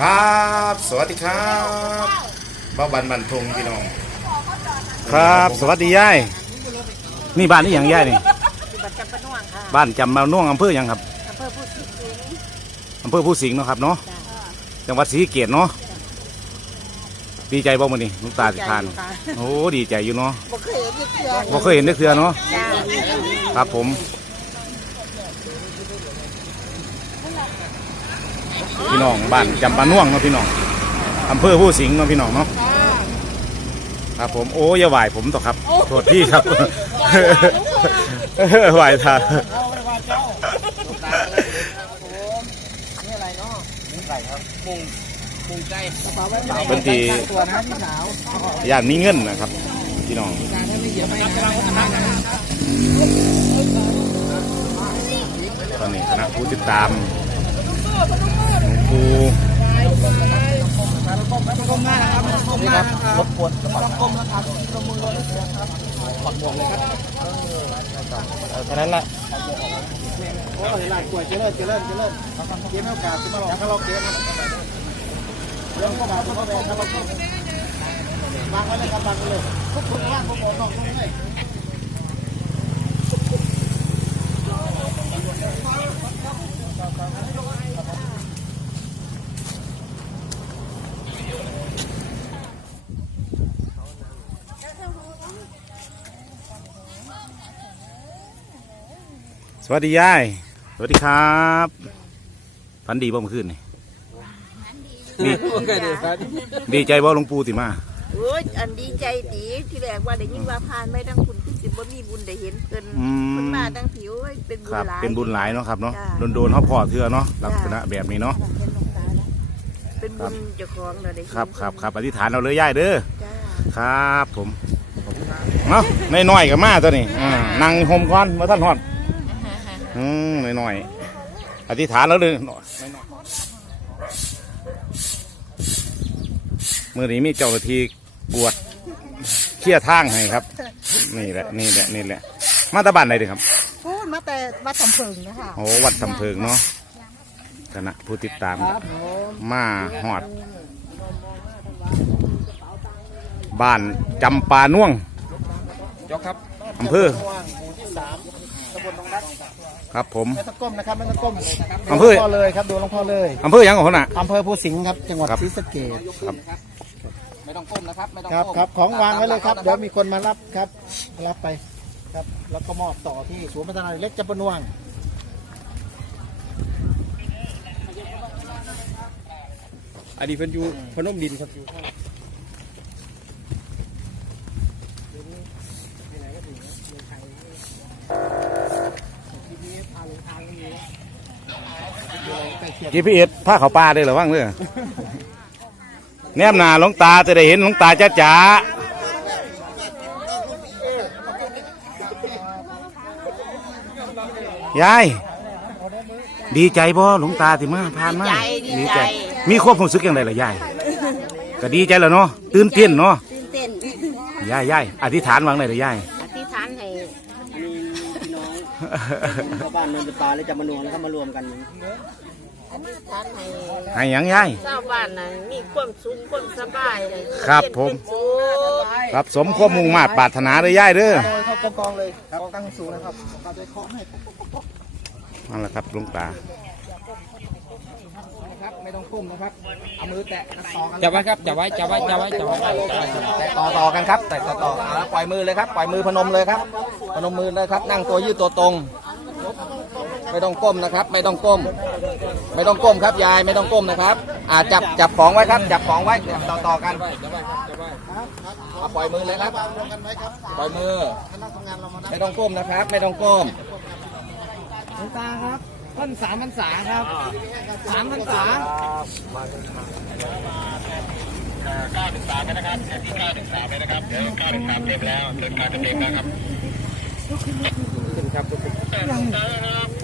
ครับ สวัสดีครับบ้าบันบันทงพี่น้อง ครับ สวัสดียายนี่บ้านนี่อย่างยายนี่บัตรจำปะน่วงค่ะบ้านจำมาน่วงอำเภอหยังครับอำเภอผู้สิงห์อำเภอผู้สิงห์เนาะครับเนาะจ้ะจังหวัดศรีสะเกษเนาะดีใจบ่มื้อนี้ลุงตาสิทานใจอยู่ค่ะโอ้ดีใจอยู่เนาะบ่เคยเห็นที่เทือบ่เคยเห็นนึกเทือเนาะจ้าครับผม พี่น้องบ้านจำปาน่วงเนาะพี่น้องอำเภอผู้สิงห์เนาะพี่น้องเนาะครับผมโอ้อยาไหวผมต่อครับโทษที่ครับไหวท่ามุงมุงไก่กระเป๋าไว้ไม่ได้เป็นทีตัวนะพี่สาวย่านมีเงินนะครับ พี่น้องตอนนี้คณะผู้ติดตาม ก้มหน้านะครับก้มหน้านะครับรบกวนต้องก้มนะครับลงมือเลยครับกดหมวกเลยครับเท่นั้นแหละโอ้ยหลายกว่าเจริญเจริญเจริญเกมโอกาสขึ้นมาหรอกถ้าเราเกมเรื่องก็มาเพื่อไปถ้าเราเกมวางไว้เลยครับวางไว้เลยทุกคนว่างผมบอกน้องเลย วัสดียาย สวัสดีครับฝันดีบ่เมื่อคืนนี่ดีดีใจบ่หลวงปู่ติมาโอ้ยอันดีใจดีที่แรกว่าได้ยินว่าผ่านไม่ทั้งคุณคือสิบ่มีบุญได้เห็นเพิ่นอืมเพิ่นมาทั้งผิวเอ้ยเป็นบุคญรับหลาย เป็นบุญหลายเนาะครับเนาะจ้าโดนโดนๆเขาพอเทือเนาะลักษณะแบบนี้เนาะเป็นบุญเจ้าของเราได้เห็นครับครับครับอธิษฐานเราเลยยายเด้อ จ้าครับผมเนาะน้อยๆกับมาตัวนี้อ่านั่งห่มก่อนมาท่านฮอด อืมน้อยๆอธิษฐานแล้วเลยน้อยๆมื่อนี้มีเจ้าหน้าที่กวดเคลี่ยร์ทางให้ครับ นี่แหละนี่แหละนี่แหละ มาตาบ้านไหนดีครับพูดมาแต่วัดสำเพิงนะคะโอ้วัดสำเพิงเนาะคณะผู้ติดตามครับผมมาหอด บ้านจำปาน่วงยกครับอำเภอหมู่ที่สามตำบลหนองรัก ครับผม ไม่ต้องก้มนะครับไม่ต้องก้มอำเภอ ดูหลวงพ่อเลยครับดูหลวงพ่อเลยอำเภอหยังของเขาน่ะ อำเภอภูสิงห์ครับจังหวัดครับ ศรีสะเกษครับ ไม่ต้องก้มนะครับ ไม่ต้องครับก้มครับของวางไว้เลยครับเดี๋ยวมีคนมารับครับรับไปครับแล้วก็มอบต่อที่ศูนย์พัฒนาเด็กเล็กจำปาน่วงอดีตเพิ่นอยู่พนมดินครับ GPS พาเขาป่าได้เหรอว่างเด้อแนมหนาหลวงตาจะได้เห็นหลวงตาจ้าจ๋ายาย ดีใจบ่หลวงตาที่มาผ่านมาดีใจ มีความรู้สึกอย่างไรล่ะยาย ก็ดีใจแล้วเนาะตื่นเต้นเนาะตื่นเต้นยายยายอธิษฐานวางไหนล่ะยาย อธิษฐานให้ชาวบ้านเนินจำปาและจำมานวงแล้วก็มารวมกัน อธิษฐานให้ให้หยังยาย ชาวบ้านน่ะมีความสุขความสบายเลยครับผมเป็นสุขครับสมความมุ่งมาตรปรารถนาเลยยายเด้อเข้ากองกองเลยกองตั้งสูงนะครับเอาไปเคาะให้นั่นแหละครับหลวงตา นะครับ ไม่ต้องก้มนะครับ เอามือแตะต่อกันจับไว้ครับจับไว้จับไว้จับไว้จับไว้แตะต่อต่อกันครับ แตะต่อต่อแล้วปล่อยมือเลยครับ ปล่อยมือพนมเลยครับ พนมมือเลยครับ นั่งตัวยืดตัวตรง ไม่ต้องก้มนะครับ ไม่ต้องก้ม ไม่ต้องก้มครับยายไม่ต้องก้มนะครับ อ่าจับจับของไว้ครับจับของไว้ต่อต่อกันเอาปล่อยมือเลยครับปล่อยมือไม่ต้องก้มนะครับ ไม่ต้องก้มหลวงตาครับท่านสามพรรษาครับสามพรรษาวัด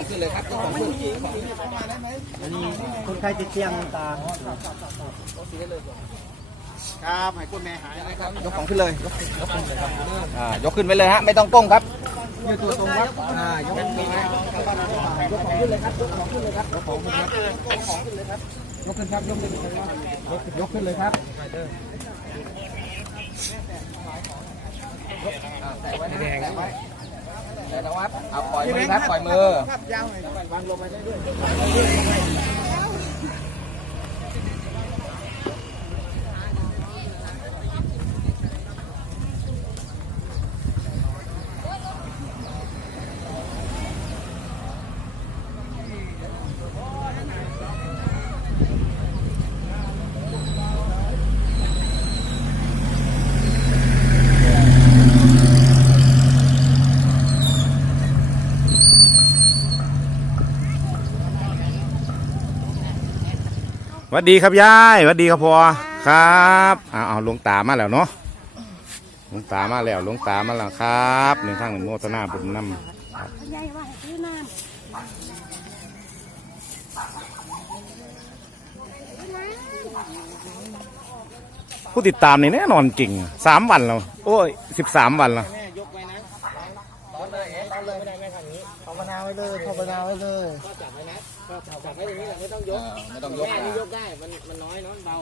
ของขึ้นเลยครับของขึ้นคนไข้ติดเตียงตาครับให้คุณแม่หายนะครับยกของขึ้นเลยยกยกขึ้นเลยครับอ่ายกขึ้นไปเลยฮะไม่ต้องก้มครับยืดตัวตรงครับอ่ายกขึ้นเลยยกของขึ้นเลยครับยกของขึ้นเลยครับยกของขึ้นครับยกของขึ้นเลยครับยกขึ้นครับยกขึ้นเลยครับยกขึ้นเลยครับอ่าแตะไว้นะแตะไว้ แตะนะครับเอาปล่อยมือครับปล่อยมือหวั สดีครับยายหวัสดีครับพ่อครับเอาเอาหลวงตามาแล้วเนาะหลวงตามาแล้วหลวงตามาแล้วครับหนึ่งทางหนึ่งโมทนาบุญนำครับยายว่าซื้อน้ผู้ติดตามนี่แน่นอนจริงสามวันแล้ว โอ้ยสิบสามวันแล้ว ภาวนาไว้เลยภาวนาไว้เลยไม่ต้องยกยกได้มันมันน้อยเนาะเบา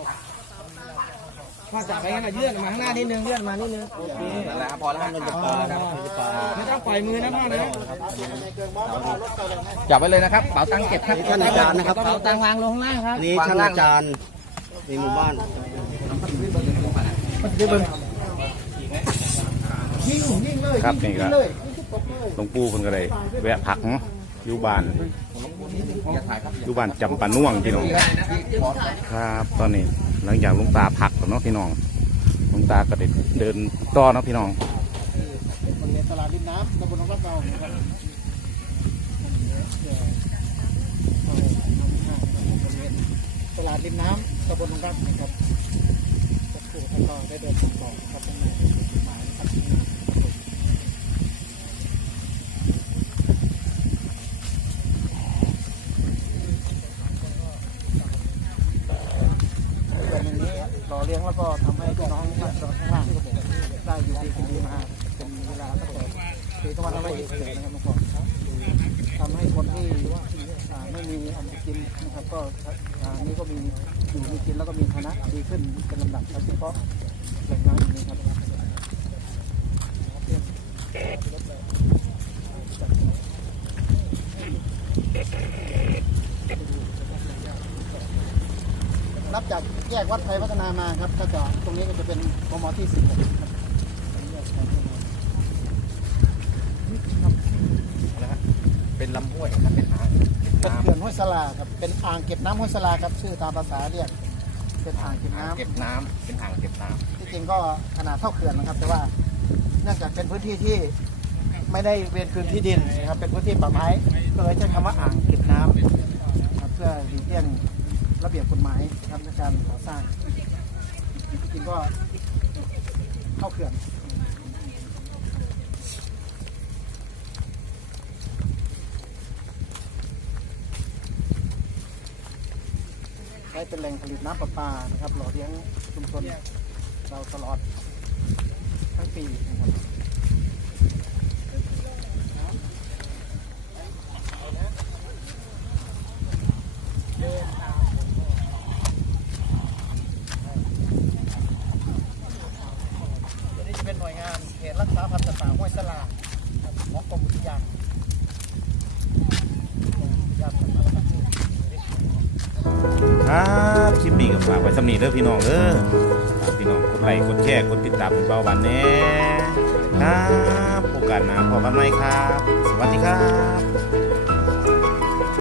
พอจับไปงั้นเลื่อนมาข้างหน้านิดนึงเลื่อนมานิดนึงโอเคนั่นแหละครับพอแล้วครับไม่ต้องปล่อยมือนะพ่อนะจับไว้เลยนะครับเป๋าตังค์เก็บครับท่านอาจารย์นะครับเอาตังวางลงข้างล่างครับนี่ท่านอาจารย์ในหมู่บ้านครับนี่ก็ หลวงปู่เพิ่นก็เลยแวะพักเนาะอยู่บ้านอยู่บ้านจำปาน่วงพี่น้องครับ ตอนนี้หลังจากลวงตาพักแล้วเนาะพี่น้องลวงตาก็ได้เดินต่อเนาะพี่น้องตลาดริมน้ำตำบลหนองรับเก่านตลาดริมน้ำตำบลหนองรับนะครับสักครู่ท่านก็ได้เดินต่อครับตรงนี้หมายครับ ร้อยสิบนะครับเมื่ทำให้คนที่ไม่มีอันกินนะครับ ก็อันนี้ก็มีอยู่มีกินแล้วก็มีฐานะดีขึ้นเป็นลำดับครับเฉพาะแรงงาน้ำนี้ครับนับจากแยกวัดไทยพัฒนามาครับก็จะตรงนี้ก็จะเป็นกมที่16 สลาครับเป็นอ่างเก็บน้ำห้วยสลาครับชื่อตามภาษาเรียกเป็นอ่างเก็บน้ำ เก็บน้ำเป็นอ่างเก็บน้ที่จริงก็ขนาดเท่าเขื่อนนะครับ แต่ว่าเนื่องจากเป็นพื้นที่ที่ไม่ได้เวียนคืนที่ดินนะครับ เป็นพื้นที่ป่าไม้ก็เลยใช้คำว่าอ่างเก็บน้ำนะครับเพื่อหลีกเลี่ยงระเบียบกฎหมายนะครับในการก่อสร้างที่จริงก็เข้าเขื่อน ช้เป็นแหล่งผลิตน้ำประปานะครับหล่อเลี้ยงชุมชนเราตลอดทั้งปีนะครับตัวนี้จะเป็นหน่วยงานเขตรักษาพันธุ์สัตว์ป่าห้วยสลาครับของกรมอุทยานกรมอุทยานสัตว์ป่าและพันธุ์พืช ครับคลิปนี้ก็ฝากไว้สำนีเด้อพี่น้องเด้อฝากพี่น้องกดไลค์กดแชร์กดติดตามเป็นเบาวันแน่ครับโอกาสหน้าพบกันใหม่ครับ สวัสดีครับ